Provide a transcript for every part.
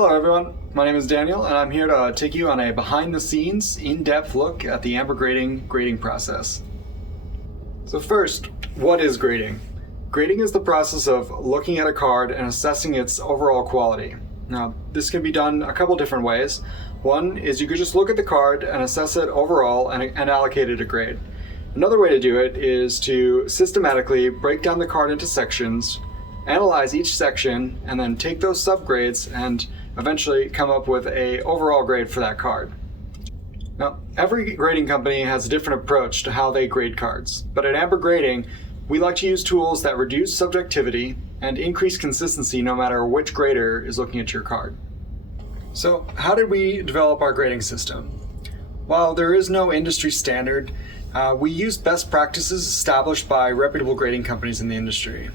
Hello everyone, my name is Daniel and I'm here to take you on a behind-the-scenes, in-depth look at the Ambr grading process. So first, what is grading? Grading is the process of looking at a card and assessing its overall quality. Now, this can be done a couple different ways. One is you could just look at the card and assess it overall and allocate it a grade. Another way to do it is to systematically break down the card into sections, analyze each section, and then take those subgrades and eventually come up with an overall grade for that card. Now, every grading company has a different approach to how they grade cards, but at Ambr Grading, we like to use tools that reduce subjectivity and increase consistency no matter which grader is looking at your card. So, how did we develop our grading system? While there is no industry standard, we use best practices established by reputable grading companies in the industry.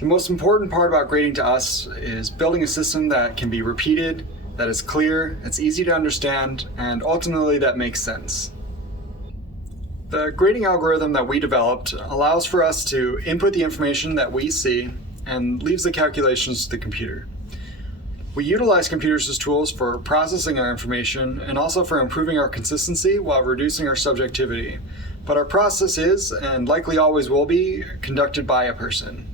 The most important part about grading to us is building a system that can be repeated, that is clear, that's easy to understand, and ultimately that makes sense. The grading algorithm that we developed allows for us to input the information that we see and leaves the calculations to the computer. We utilize computers as tools for processing our information and also for improving our consistency while reducing our subjectivity. But our process is, and likely always will be, conducted by a person.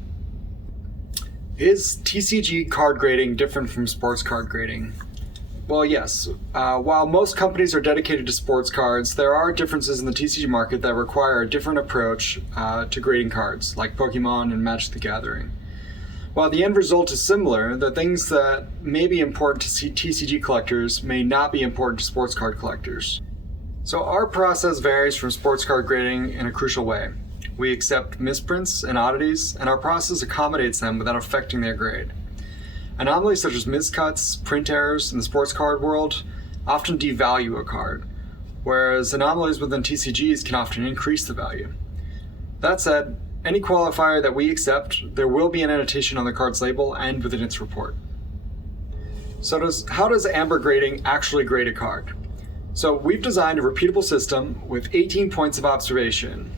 Is TCG card grading different from sports card grading? Well, yes. While most companies are dedicated to sports cards, there are differences in the TCG market that require a different approach to grading cards, like Pokemon and Magic the Gathering. While the end result is similar, the things that may be important to TCG collectors may not be important to sports card collectors. So our process varies from sports card grading in a crucial way. We accept misprints and oddities, and our process accommodates them without affecting their grade. Anomalies such as miscuts, print errors in the sports card world often devalue a card, whereas anomalies within TCGs can often increase the value. That said, any qualifier that we accept, there will be an annotation on the card's label and within its report. So how does Ambr Grading actually grade a card? So we've designed a repeatable system with 18 points of observation,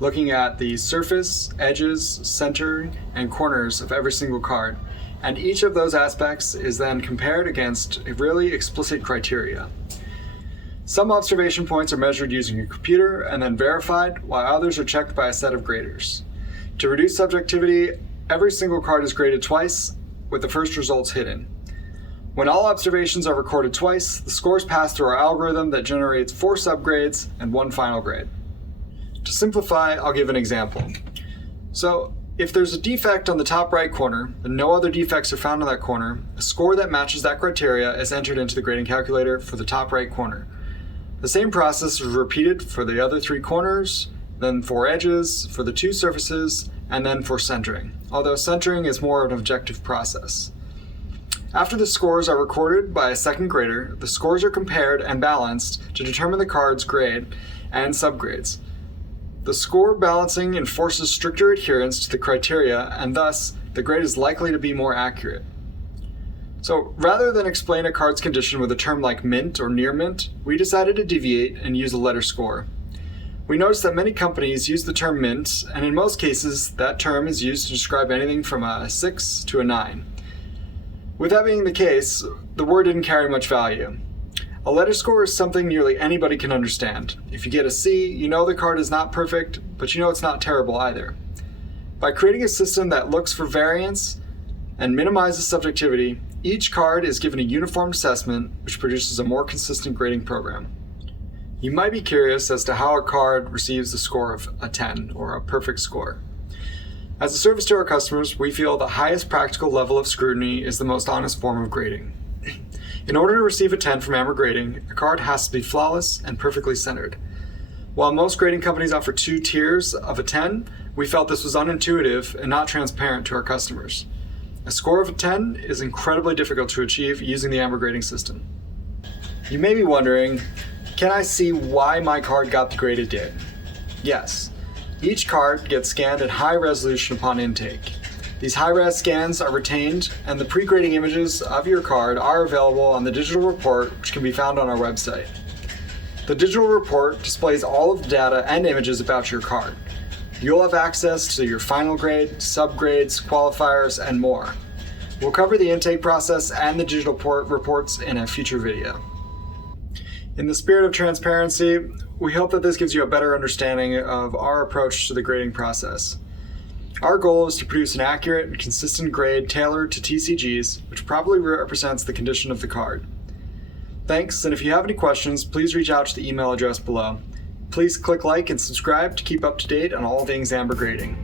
looking at the surface, edges, center, and corners of every single card. And each of those aspects is then compared against a really explicit criteria. Some observation points are measured using a computer and then verified, while others are checked by a set of graders. To reduce subjectivity, every single card is graded twice, with the first results hidden. When all observations are recorded twice, the scores pass through our algorithm that generates 4 subgrades and 1 final grade. To simplify, I'll give an example. So, if there's a defect on the top right corner, and no other defects are found on that corner, a score that matches that criteria is entered into the grading calculator for the top right corner. The same process is repeated for the other 3 corners, then 4 edges, for the 2 surfaces, and then for centering, although centering is more of an objective process. After the scores are recorded by a second grader, the scores are compared and balanced to determine the card's grade and subgrades. The score balancing enforces stricter adherence to the criteria, and thus, the grade is likely to be more accurate. So, rather than explain a card's condition with a term like mint or near mint, we decided to deviate and use a letter score. We noticed that many companies use the term mint, and in most cases, that term is used to describe anything from a 6 to a 9. With that being the case, the word didn't carry much value. A letter score is something nearly anybody can understand. If you get a C, you know the card is not perfect, but you know it's not terrible either. By creating a system that looks for variance and minimizes subjectivity, each card is given a uniform assessment, which produces a more consistent grading program. You might be curious as to how a card receives the score of a 10, or a perfect score. As a service to our customers, we feel the highest practical level of scrutiny is the most honest form of grading. In order to receive a 10 from Ambr Grading, a card has to be flawless and perfectly centered. While most grading companies offer 2 tiers of a 10, we felt this was unintuitive and not transparent to our customers. A score of a 10 is incredibly difficult to achieve using the Ambr Grading system. You may be wondering, can I see why my card got the grade it did? Yes. Each card gets scanned at high resolution upon intake. These high-res scans are retained, and the pre-grading images of your card are available on the digital report, which can be found on our website. The digital report displays all of the data and images about your card. You'll have access to your final grade, subgrades, qualifiers, and more. We'll cover the intake process and the digital reports in a future video. In the spirit of transparency, we hope that this gives you a better understanding of our approach to the grading process. Our goal is to produce an accurate and consistent grade tailored to TCGs, which properly represents the condition of the card. Thanks, and if you have any questions, please reach out to the email address below. Please click like and subscribe to keep up to date on all things Ambr Grading.